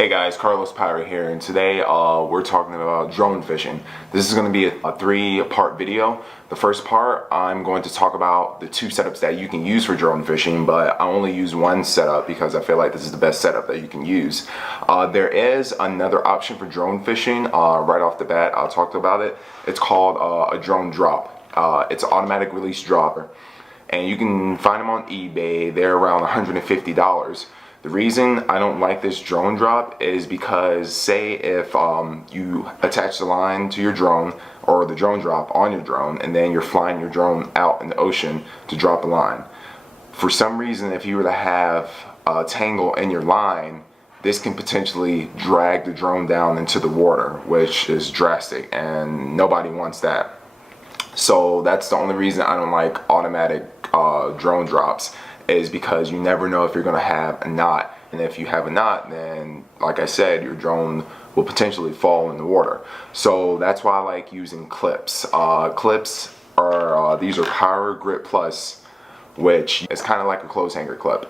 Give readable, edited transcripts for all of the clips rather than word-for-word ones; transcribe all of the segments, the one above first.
Hey guys, Carlos Pirate here, and today we're talking about drone fishing. This is going to be a three-part video. The first part, I'm going to talk about the two setups that you can use for drone fishing, but I only use one setup because I feel like this is the best setup that you can use. There is another option for drone fishing. Right off the bat, I'll talk about it. It's called a drone drop. It's an automatic release dropper, and you can find them on eBay. They're around $150. The reason I don't like this drone drop is because, say if you attach the line to your drone or the drone drop on your drone, and then you're flying your drone out in the ocean to drop a line. For some reason, if you were to have a tangle in your line, this can potentially drag the drone down into the water, which is drastic, and nobody wants that. So that's the only reason I don't like automatic drone drops, is because you never know if you're going to have a knot, and if you have a knot, then like I said, your drone will potentially fall in the water. So that's why I like using clips. Clips are these are Power Grip Plus, which is kind of like a clothes hanger clip,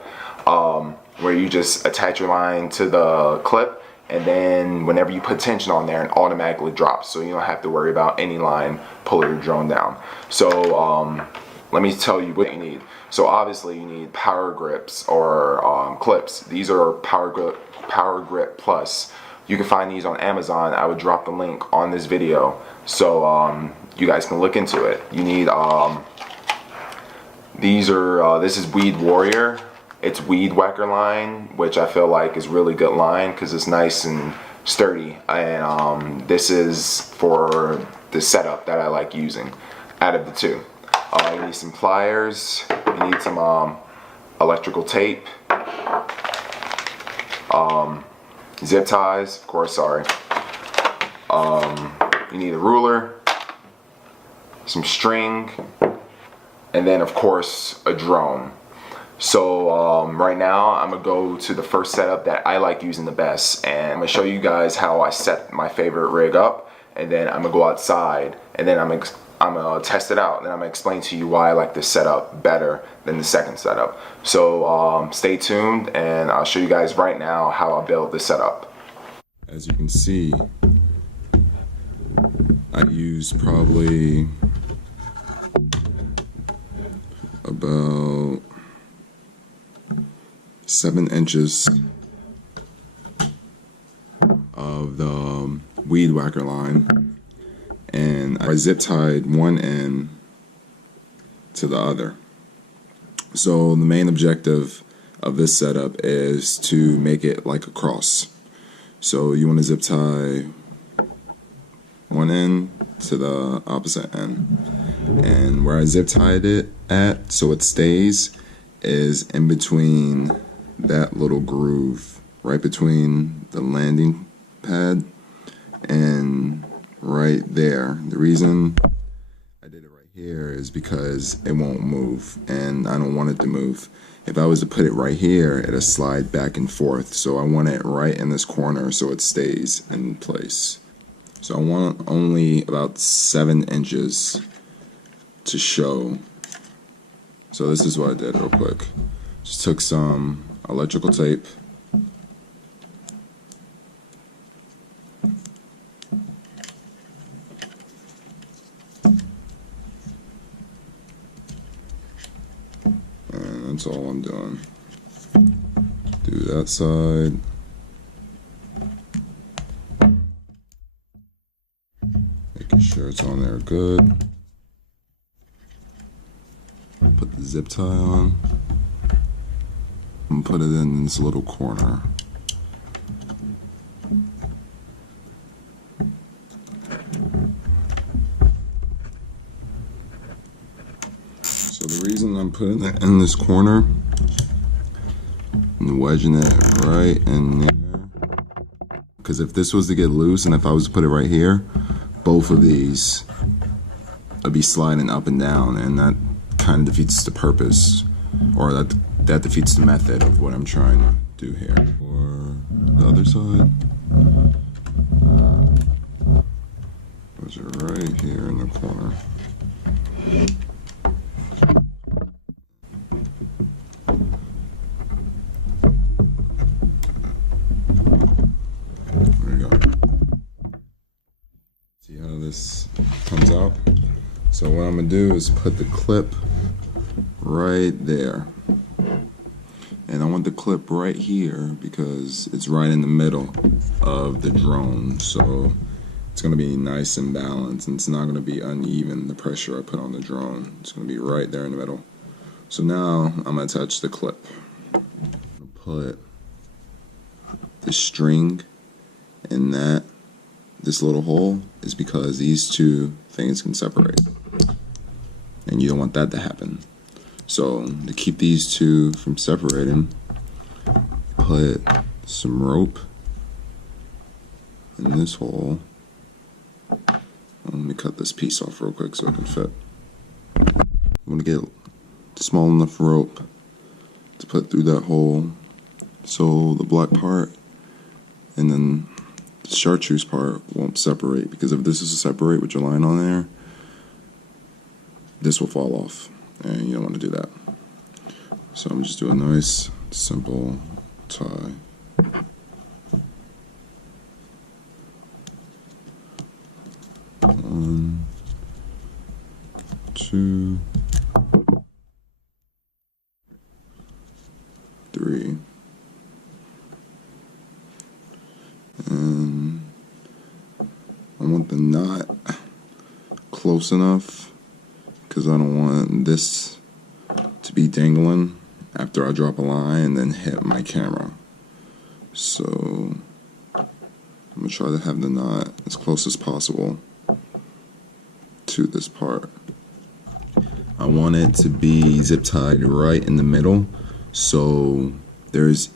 where you just attach your line to the clip, and then whenever you put tension on there, it automatically drops, so you don't have to worry about any line pulling your drone down. So let me tell you what you need. So obviously you need power grips or clips. These are Power Grip Plus. You can find these on Amazon. I would drop the link on this video so you guys can look into it. You need these are this is Weed Warrior. It's Weed Whacker line, which I feel like is really good line because it's nice and sturdy, and this is for the setup that I like using out of the two. You need some pliers, you need some electrical tape, zip ties, of course, sorry. You need a ruler, some string, and then of course a drone. So right now I'm gonna go to the first setup that I like using the best, and I'm gonna show you guys how I set my favorite rig up, and then I'm gonna go outside, and then I'm gonna test it out, and then I'm gonna explain to you why I like this setup better than the second setup. So stay tuned, and I'll show you guys right now how I build this setup. As you can see, I use probably about 7 inches of the Weed Whacker line, and I zip tied one end to the other. So the main objective of this setup is to make it like a cross. So you want to zip tie one end to the opposite end, and where I zip tied it at so it stays is in between that little groove, right between the landing pad and right there. The reason I did it right here is because it won't move, and I don't want it to move. If I was to put it right here, it'll slide back and forth, so I want it right in this corner so it stays in place. So I want only about 7 inches to show. So this is what I did real quick. Just took some electrical tape, and that's all I'm doing. Do that side. Making sure it's on there good. Put the zip tie on and put it in this little corner. So the reason I'm putting it in this corner and wedging it right in there, because if this was to get loose and if I was to put it right here, both of these would be sliding up and down, and that kind of defeats the purpose, or that defeats the method of what I'm trying to do here. For the other side, those are right here in the corner. So what I'm gonna do is put the clip right there. And I want the clip right here because it's right in the middle of the drone. So it's gonna be nice and balanced, and it's not gonna be uneven, the pressure I put on the drone. It's gonna be right there in the middle. So now I'm gonna attach the clip. Put the string in this little hole is because these two things can separate. And you don't want that to happen. So to keep these two from separating, put some rope in this hole. Let me cut this piece off real quick so it can fit. I'm gonna get small enough rope to put through that hole so the black part and then the chartreuse part won't separate, because if this is to separate with your line on there, this will fall off, and you don't want to do that. So I'm just doing a nice, simple tie. One, two, three. And I want the knot close enough because I don't want this to be dangling after I drop a line and then hit my camera. So I'm gonna try to have the knot as close as possible to this part. I want it to be zip tied right in the middle, so there's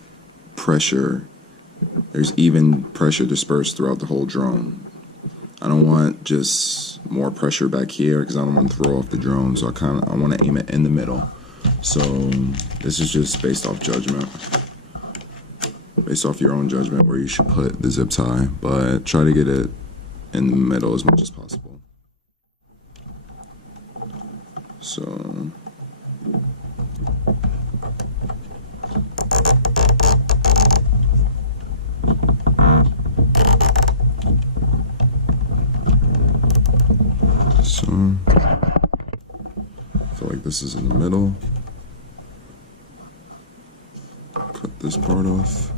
even pressure dispersed throughout the whole drone. I don't want just more pressure back here because I don't want to throw off the drone, so I want to aim it in the middle. So this is just based off judgment, based off your own judgment where you should put the zip tie, but try to get it in the middle as much as possible. So I feel like this is in the middle. Cut this part off.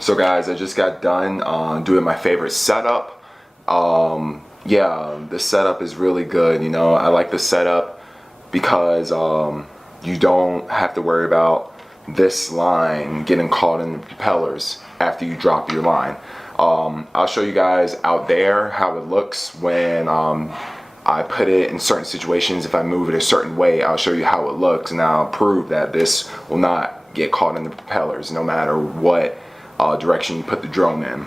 So guys, I just got done doing my favorite setup. Yeah, this setup is really good. You know, I like the setup because you don't have to worry about this line getting caught in the propellers after you drop your line. I'll show you guys out there how it looks when I put it in certain situations. If I move it a certain way, I'll show you how it looks, and I'll prove that this will not get caught in the propellers no matter what direction you put the drone in.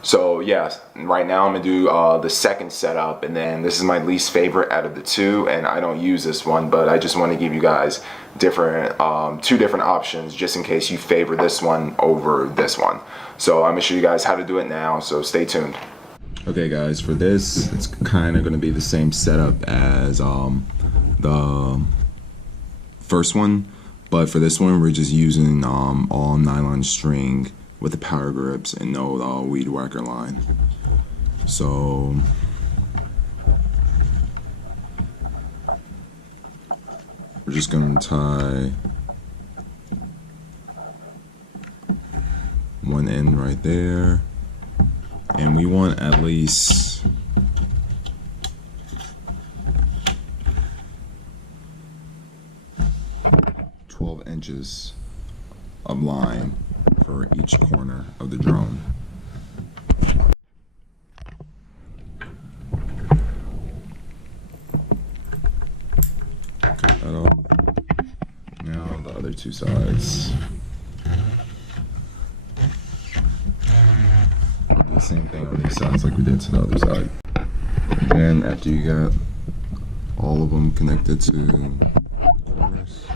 So yes, right now I'm gonna do the second setup, and then this is my least favorite out of the two, and I don't use this one, but I just want to give you guys different two different options just in case you favor this one over this one. So I'm gonna show you guys how to do it now, so stay tuned. Okay guys, for this it's kind of going to be the same setup as the first one, but for this one we're just using all nylon string with the power grips and no weed whacker line. So we're just going to tie one end right there, and we want at least 12 inches of line for each corner of the drone. Cut that off. Now the other two sides. Do the same thing on these sides like we did to the other side. And after you got all of them connected to the corners,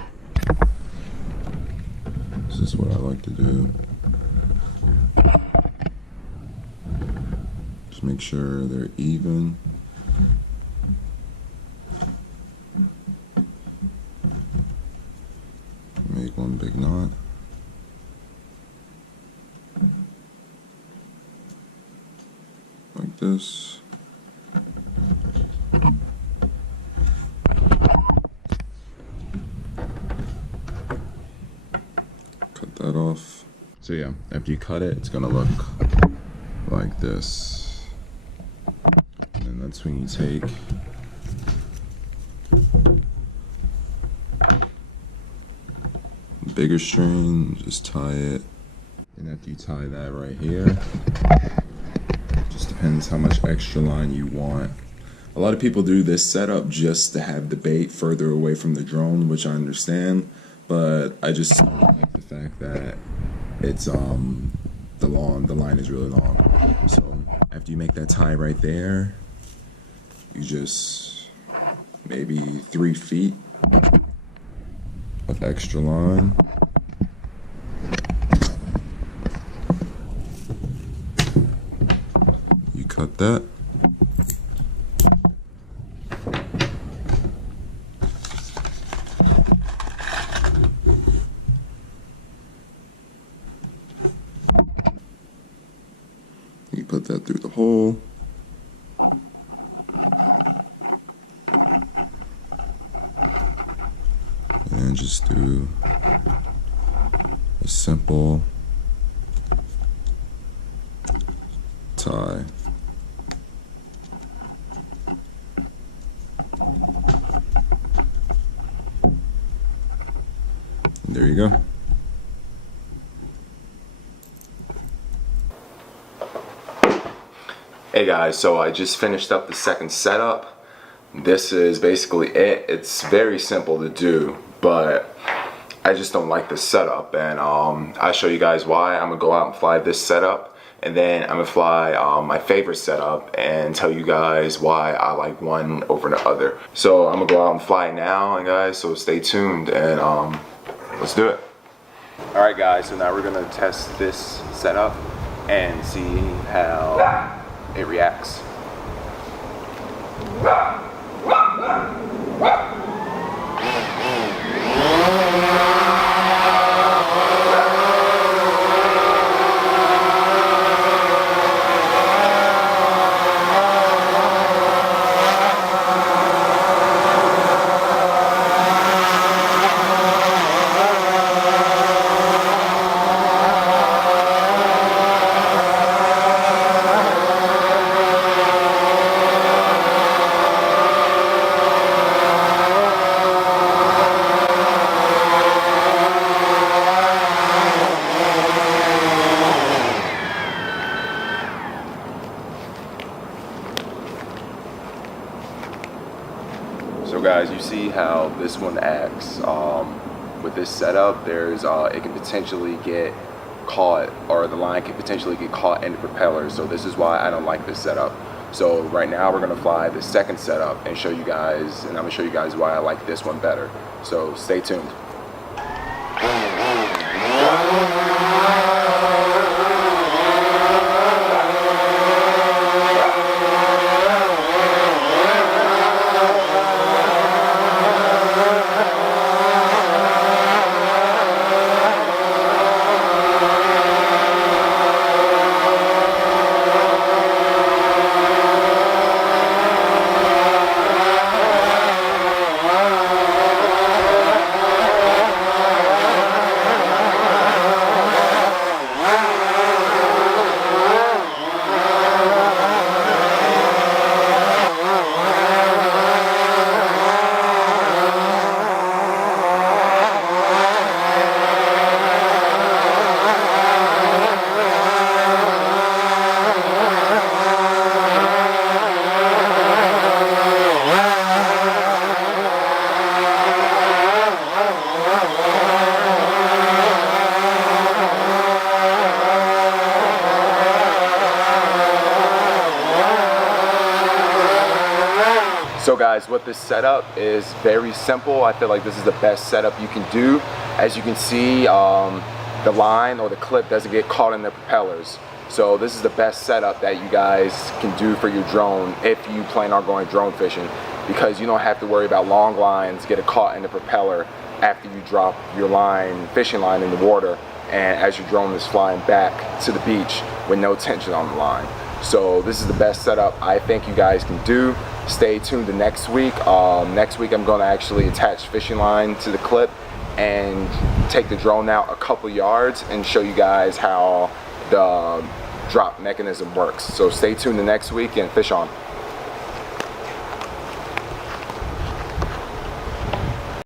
this is what I like to do. Just make sure they're even. one big knot. Like this. Cut that off. So yeah, after you cut it, it's gonna look like this. And then that's when you take the bigger string, just tie it. And after you tie that right here, just depends how much extra line you want. A lot of people do this setup just to have the bait further away from the drone, which I understand, but I just like the fact that it's the line is really long. So after you make that tie right there, you just maybe 3 feet of extra line. You cut that. You put that through the hole. And just do a simple tie. And there you go. Hey guys, so I just finished up the second setup. This is basically it. It's very simple to do, but I just don't like this setup, and I'll show you guys why. I'm gonna go out and fly this setup, and then I'm gonna fly my favorite setup and tell you guys why I like one over the other. So I'm gonna go out and fly now, and guys, so stay tuned, and let's do it. Alright guys, so now we're gonna test this setup and see how it reacts. So guys, you see how this one acts. With this setup, there's it can potentially get caught, or the line can potentially get caught in the propeller. So this is why I don't like this setup. So right now we're gonna fly the second setup and show you guys, and I'm gonna show you guys why I like this one better. So stay tuned. So guys, what this setup is very simple. I feel like this is the best setup you can do. As you can see, the line or the clip doesn't get caught in the propellers. So this is the best setup that you guys can do for your drone if you plan on going drone fishing, because you don't have to worry about long lines getting caught in the propeller after you drop your fishing line in the water, and as your drone is flying back to the beach with no tension on the line. So this is the best setup I think you guys can do. Stay tuned to next week. Next week I'm going to actually attach fishing line to the clip and take the drone out a couple yards and show you guys how the drop mechanism works. So stay tuned to next week and fish on.